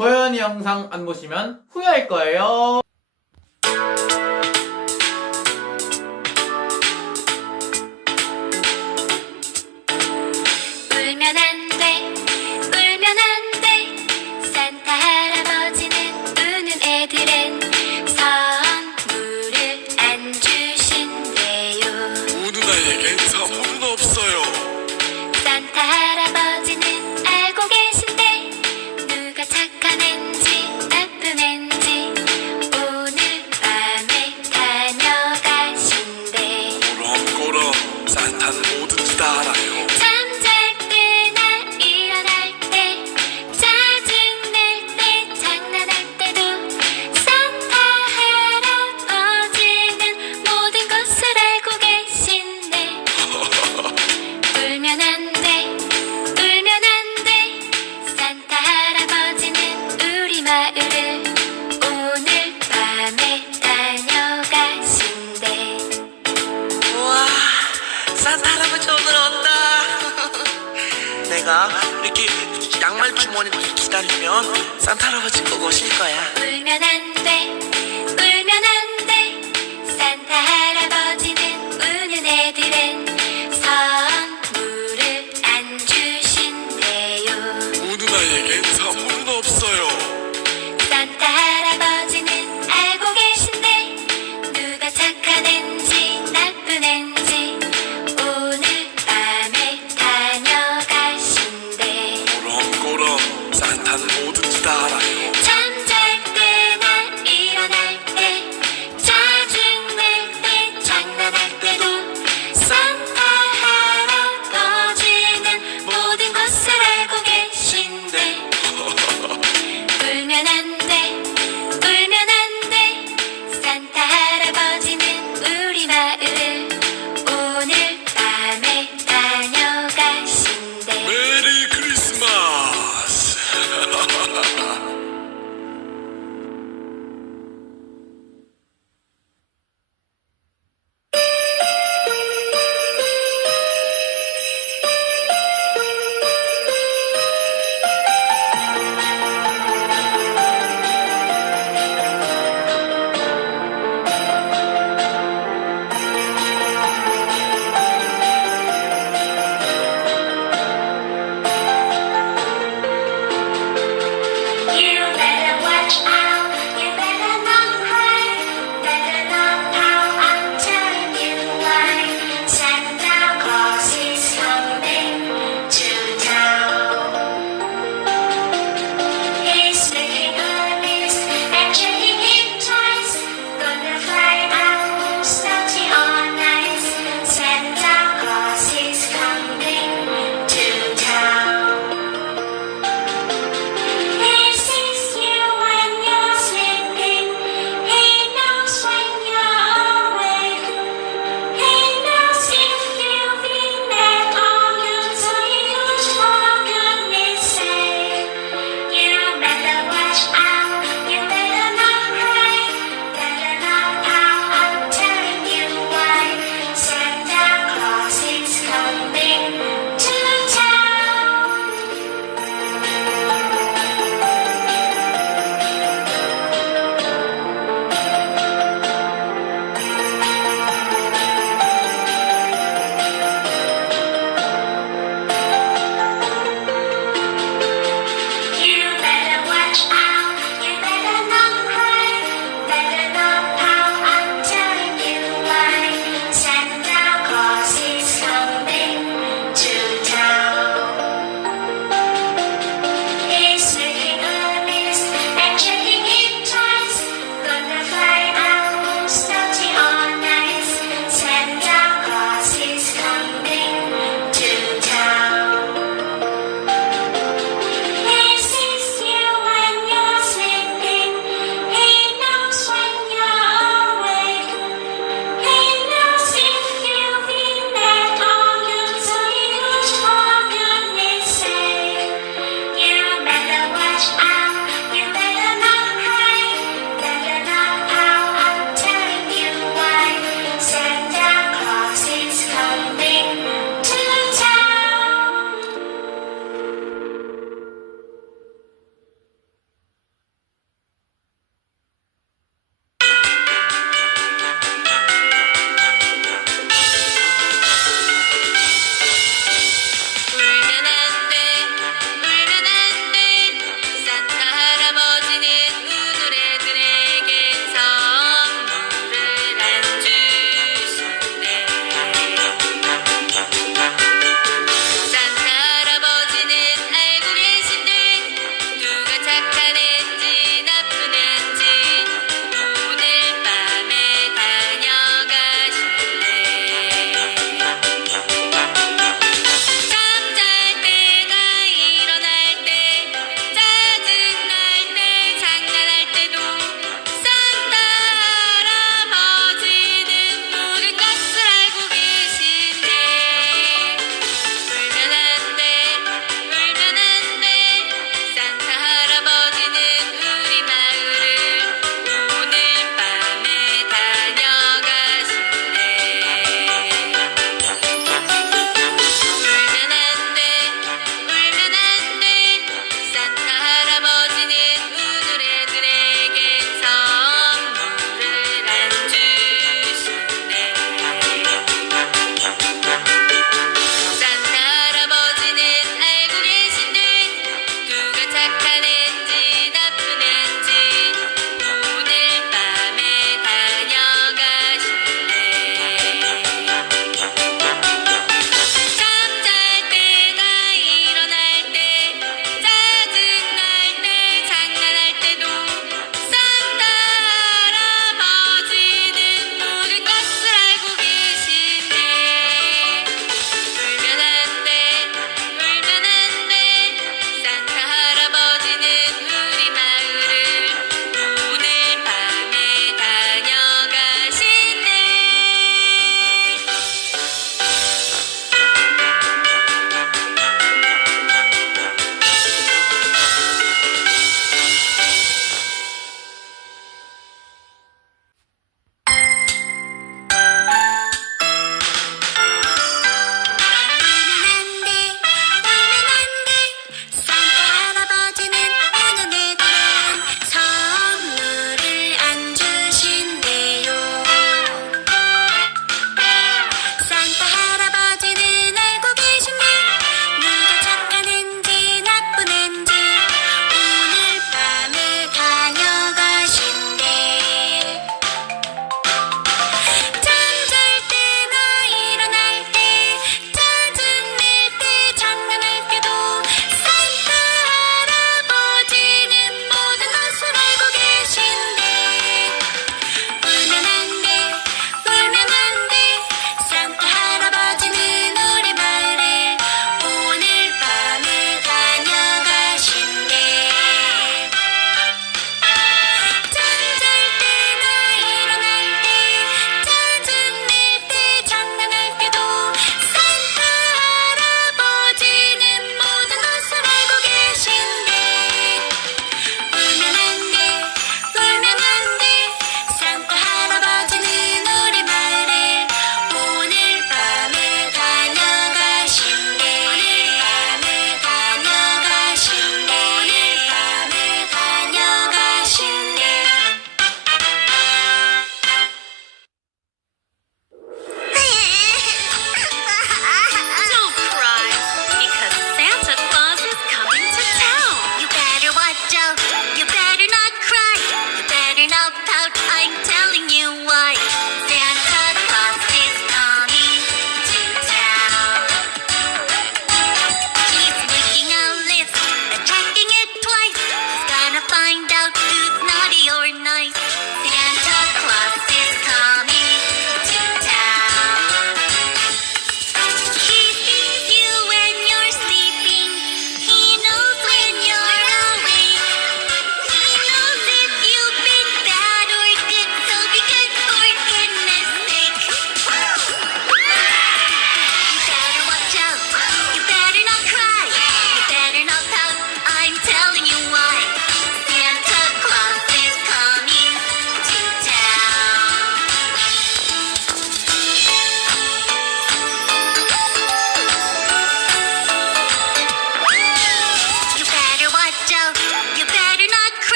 도현이 영상 안 보시면 후회할 거예요. 축구고 오실 거야. 울면 안 돼.